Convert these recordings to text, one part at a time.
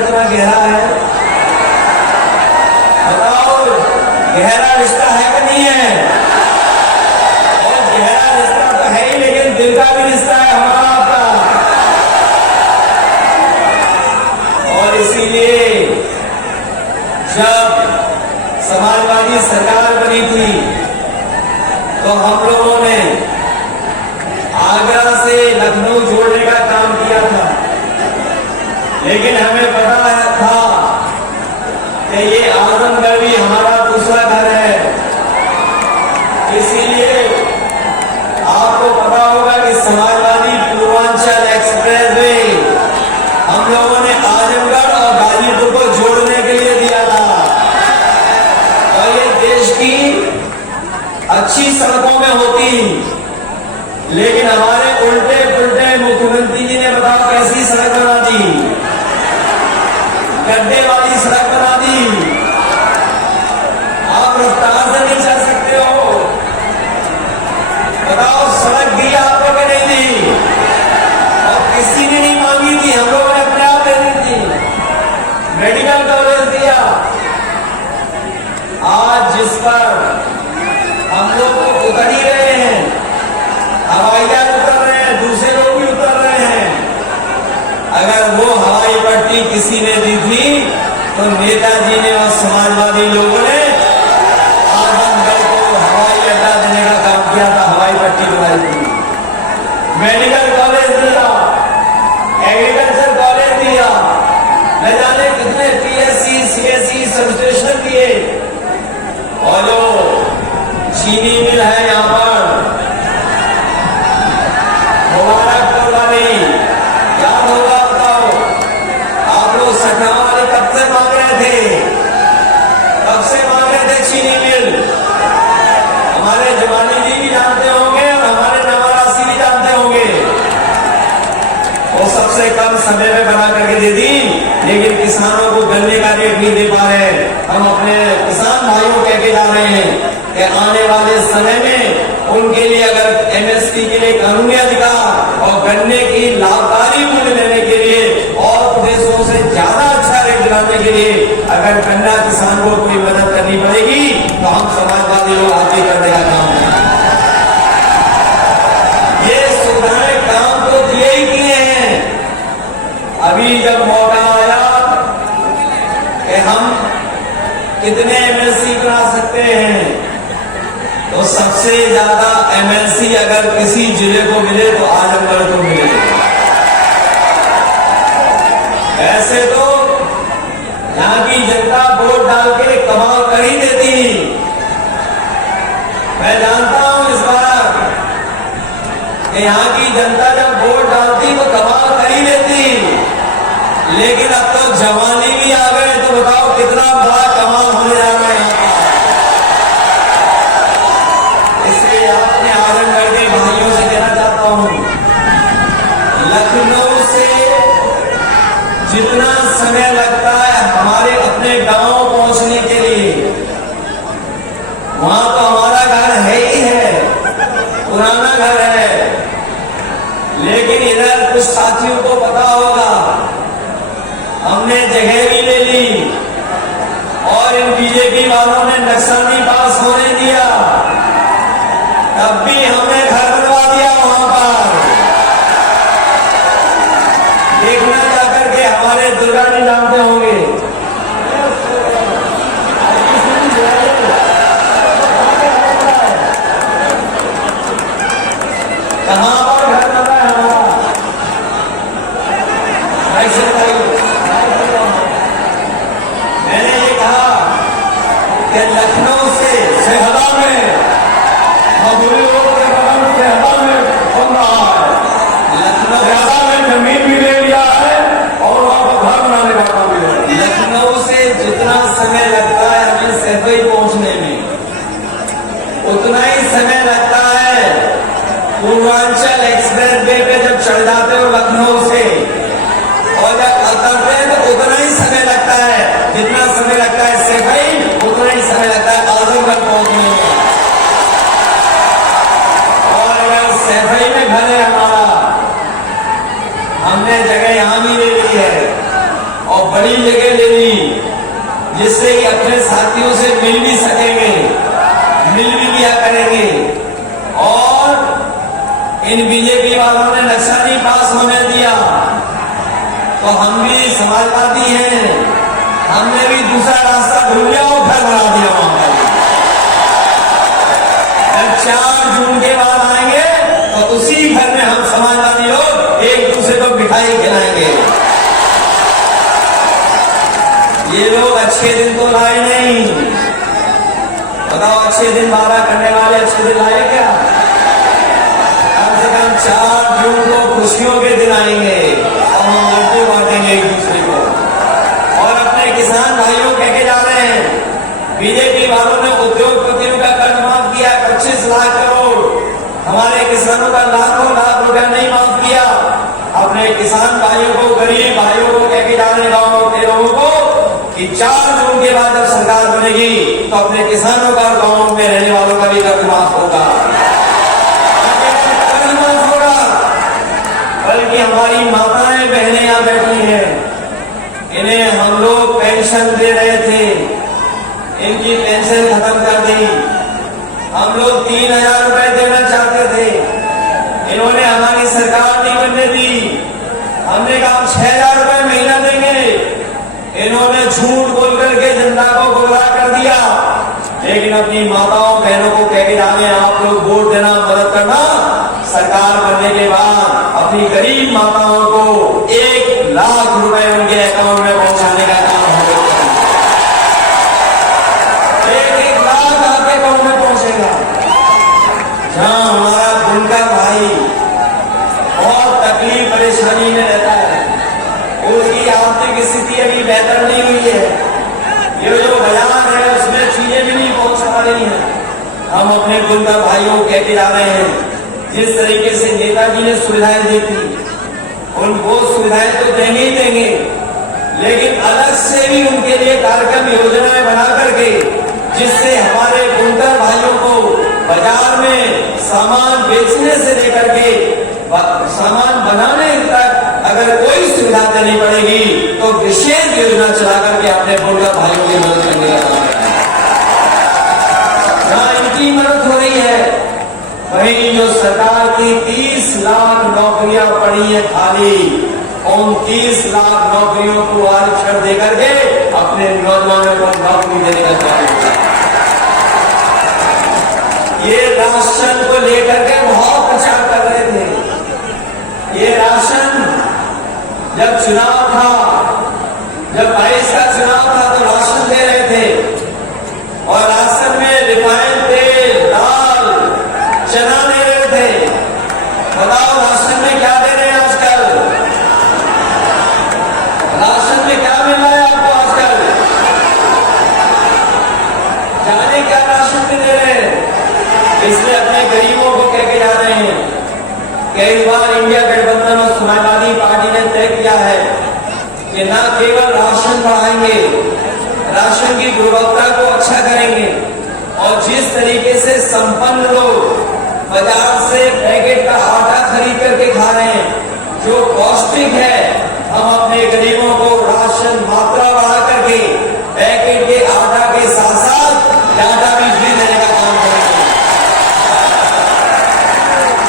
कितना गहरा है? बताओ, गहरा रिश्ता है कि नहीं है? और गहरा रिश्ता तो है ही, लेकिन दिल का भी रिश्ता है हमारा आपका। और इसीलिए जब समाजवादी सरकार बनी थी तो हम लोगों ने आगरा से लखनऊ जोड़ने का काम किया था, लेकिन हमें पता था कि ये आजमगढ़ भी हमारा दूसरा घर है। इसीलिए आपको पता होगा कि समाजवादी पूर्वांचल एक्सप्रेस वे हम लोगों ने आजमगढ़ और गाजीपुर को जोड़ने के लिए दिया था। और ये देश की अच्छी सड़कों में होती, लेकिन हमारे उल्टे पुल्टे मुख्यमंत्री जी ने बताओ कैसी सड़क बना दी? गड्ढे वाली सड़क बना दी। आप रफ्तार से नहीं चल सकते हो। बताओ, सड़क दी आपको कि नहीं दी? और किसी ने नहीं मांगी थी, हम लोगों ने अपने आप दे दी थी। मेडिकल कॉलेज दिया। आज जिस पर हम लोग तो उतर ही रहे हैं, हवाई जहाज उतर रहे हैं, दूसरे लोग भी उतर रहे हैं। अगर वो हवाई पट्टी किसी ने दी थी तो नेताजी ने और समाजवादी लोगों ने आजमगढ़ को हवाई अड्डा देने का काम किया था, हवाई पट्टी बनाई थी। मेडिकल कॉलेज दिया, एग्रीकल्चर कॉलेज दिया, न जाने कितने पीएससी सीएससी सब स्टेशन दिए। और जो चीनी मिल है यहाँ पर मुबारकपुर वाली, याद होगा? बताओ, आप लोग सटना वाले कब से मांग रहे थे? कब से मांग रहे थे चीनी मिल? हमारे जवानी जी भी जानते होंगे और हमारे नवारासी भी जानते होंगे। वो सबसे कम समय में बना करके दे दी, लेकिन किसानों को गन्ने का रेट नहीं दे पा रहे। हम अपने किसान भाइयों कह के जा रहे हैं कि आने वाले समय में उनके लिए अगर एमएसपी के लिए कानूनी अधिकार और गन्ने की लाभकारी मूल्य लेने के लिए और प्रदेशों से ज्यादा अच्छा रेट दिलाने के लिए अगर गन्ना किसान को कोई मदद करनी पड़ेगी तो हम समाजवादी लोग आगे करने का काम करेंगे। ये सुधारे काम तो दिए ही किए हैं। अभी जब मौका आया कि हम कितने एमएलसी बना सकते हैं, तो सबसे ज्यादा एमएलसी अगर किसी जिले को मिले तो आजमगढ़ को मिले। ऐसे तो यहाँ की जनता वोट डाल के कमाल कर ही देती। मैं जानता हूं इस बार कि यहाँ की जनता जब वोट डालती तो कमाल कर ही देती, लेकिन अब तो जवानी भी आ गए तो बताओ कितना बड़ा कमाल होने जा रहा है यहाँ का। इसलिए अपने आजमगढ़ के भाइयों से कहना चाहता हूं, लखनऊ से जितना समय लगता है हमारे अपने गांव पहुंचने के लिए, वहां तो हमारा घर है ही है, पुराना घर है। लेकिन इधर कुछ साथियों को पता होगा, हमने जगह भी ले ली और इन बीजेपी वालों ने नक्शा नहीं पास होने दिया, तब भी हमने घर बनवा दिया वहां पर। देखना जाकर के हमारे दुर्गा जी जानते होंगे, कहां पर घर बना है हमारा। मैंने ये कहा कि लखनऊ से सेहदा में मधुरी रोड के बगल सेहदा में बन रहा है। लखनऊ सेहदा में जमीन भी ले लिया है और वहां पर घर बनाने का काम भी बड़ी जगह ले ली, जिससे कि अपने साथियों से मिल भी सकेंगे, मिल भी किया करेंगे। और इन बीजेपी वालों ने नक्शा नहीं पास होने दिया, तो हम भी समाजवादी हैं, हमने भी दूसरा रास्ता ढूंढ लिया और घर बना दिया वहां पर। जब 4 जून के बाद आएंगे तो उसी घर में हम समाजवादी लोग एक दूसरे को मिठाई खिलाएंगे। ये लोग अच्छे दिन तो लाए नहीं, बताओ अच्छे दिन वादा करने वाले अच्छे दिन लाए क्या? कम से कम 4 जून को खुशियों के दिन आएंगे और हम लड्डू बांटेंगे एक दूसरे को। और अपने किसान भाइयों कह के जा रहे हैं, बीजेपी वालों ने उद्योगपतियों का कर्ज माफ किया 25 लाख करोड़, हमारे किसानों का लाखों लाख रुपया नहीं माफ किया। अपने किसान भाइयों को, गरीब भाइयों को कह के जा रहे गाँव के लोगों को कि 4 जून के बाद जब सरकार बनेगी तो अपने किसानों का, गाँव में रहने वालों का भी कर्ज माफ होगा। कर्ज माफ होगा, बल्कि हमारी माताएं बहनें यहाँ बैठी हैं, इन्हें हम लोग पेंशन दे रहे थे, इनकी पेंशन खत्म कर दी। हम लोग 3000 रुपए देना चाहते थे, इन्होंने हमारी सरकार नहीं बनने दी। हमने कहा हम 6000 रुपए महीना देंगे, इन्होंने झूठ बोल करके जनता को गुमराह कर दिया। लेकिन अपनी माताओं बहनों को कह के जाने, आप लोग वोट देना, मदद करना, सरकार बनने के बाद अपनी गरीब माताओं को 1 लाख रुपए उनके अकाउंट में पहुंचाने का काम होगा। 1 लाख आपके अकाउंट में पहुंचेगा। जहां हमारा बुनकर भाई बहुत तकलीफ परेशानी में रहता है, उसकी आर्थिक स्थिति अभी बेहतर नहीं हुई है, ये जो बाजार है उसमें चीजें भी नहीं पहुंच पा रही हैं। हम अपने बुनकर भाइयों को कहते जा रहे हैं, जिस तरीके से नेताजी ने सुविधाएं दी थी, उनको सुविधाएं तो देंगे ही देंगे, लेकिन अलग से भी उनके लिए कार्यक्रम योजनाएं बना करके, जिससे हमारे बुनकर भाइयों को बाजार में सामान बेचने से लेकर के सामान बनाने तक अगर कोई सुविधा देनी पड़ेगी तो विशेष योजना चला करके अपने बुनकर भाइयों की मदद करने का काम है। जहां इनकी मदद हो रही है, वहीं जो सरकार की 30 लाख नौकरियां पड़ी है खाली, उन 30 लाख नौकरियों को आरक्षण देकर के अपने नौजवानों को नौकरी देने का काम है। ये राशन को लेकर के बहुत प्रचार कर रहे थे। ये राशन जब चुनाव था, जब 22 का चुनाव था तो राशन दे रहे थे, और राशन में रिफाइंड तेल, दाल, चना दे रहे थे। बताओ राशन में क्या दे रहे हैं आजकल? राशन में क्या मिल रहा है आपको आजकल? जाने क्या राशन में दे रहे हैं? इसलिए अपने गरीबों को कह के जा रहे हैं। कई बार इंडिया गठबंधन और समाजवादी पार्टी ने तय किया है कि न केवल राशन बढ़ाएंगे, राशन की गुणवत्ता को अच्छा करेंगे, और जिस तरीके से संपन्न लोग बाजार से पैकेट का आटा खरीद करके खा रहे हैं जो पौष्टिक है, हम अपने गरीबों को राशन मात्रा बढ़ा करके पैकेट के आटा के साथ साथ डाटा भी फ्री देने का काम करेंगे।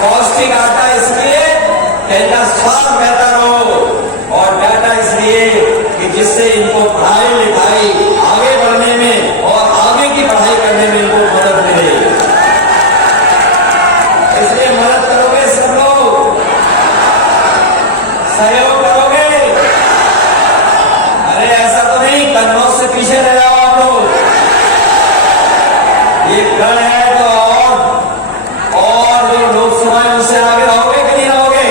पौष्टिक आटा इसलिए कि इनका स्वाद बेहतर हो, और डाटा इसलिए कि जिससे इनको पढ़ाई लिखाई आगे बढ़ने में और आगे की पढ़ाई करने में इनको मदद मिले। इसलिए मदद करोगे सब लोग, सहयोग करोगे। अरे ऐसा तो नहीं कन्नौज से पीछे रह जाओ आप लोग, ये गण है तो और जो लोकसभा है उससे आगे रहोगे कि नहीं रहोगे?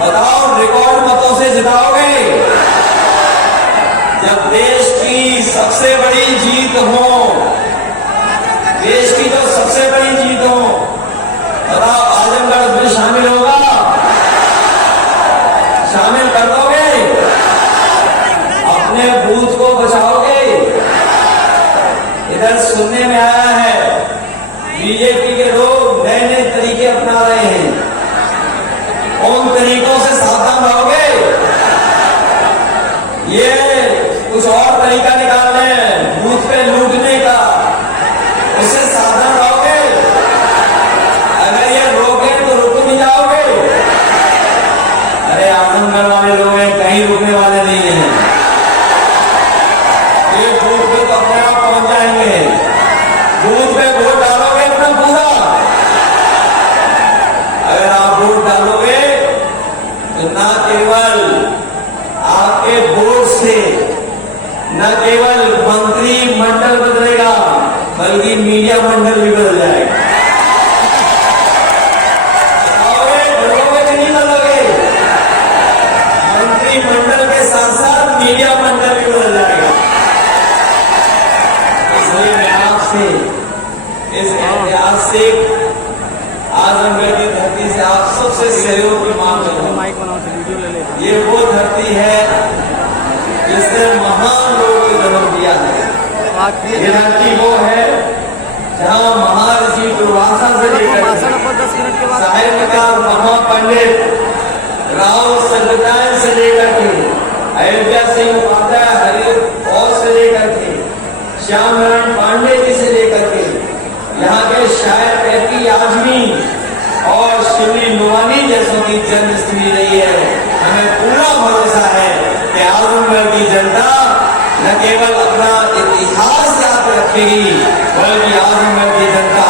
बताओ, रिकॉर्ड मतों से जिताओगे? जब देश की सबसे बड़ी जीत हो, देश की जो सबसे बड़ी जीत हो, बताओ आजमगढ़ उसमें शामिल होगा? शामिल कर दोगे? अपने बूथ को बचाओगे? इधर सुनने में आया है बीजेपी के लोग नए नए तरीके अपना रहे हैं, उन तरीकों से सावधान रहोगे। ये कुछ और तरीका निकाल रहे हैं बूथ पे लूटने का, उससे सावधान रहोगे। अगर ये रोके तो रुक नहीं जाओगे। अरे आजमगढ़ वाले लोग हैं, कहीं रुकने वाले नहीं हैं। ये बूथ पे तो अपने आप पहुंच जाएंगे। बूथ पे वोट डालोगे अपना पूरा, अगर आप वोट डालोगे तो ना केवल आपके वोट से न केवल मंत्री मंडल बदलेगा बल्कि मीडिया मंडल भी बदल जाएगा। बदलोगे कि नहीं बदलोगे? मंत्री मंडल के साथ साथ मीडिया मंडल भी बदल जाएगा। इसलिए मैं आपसे इस ऐतिहासिक आजमगढ़ की धरती से आप सबसे सहयोग की मांग करता हूं। ये वो धरती है जिसने महान लोगों को जन्म दिया है। ये धरती वो है जहाँ महर्षि दुर्वासा से लेकर साहित्यकार महापंडित राव सत्यनारायण से लेकर के अयोध्या सिंह उपाध्याय हरि और से लेकर के श्याम नारायण पांडे जी से लेकर के यहाँ के शायर कैफी आजमी और शिवली नुवानी जैसों की जन्मस्थली रही है। हमें पूरा भरोसा है कि आजमगढ़ की जनता न केवल अपना इतिहास याद रखेगी बल्कि आजमगढ़ की जनता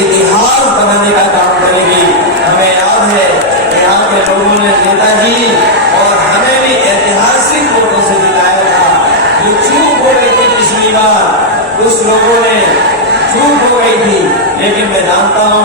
इतिहास बनाने का काम करेगी। हमें याद है कि यहाँ के लोगों ने नेताजी और हमें भी ऐतिहासिक वोटों से जिताया था। जो चूक हो गई थी पिछली बार, कुछ लोगों ने चूक हो गई थी, लेकिन मैं जानता हूँ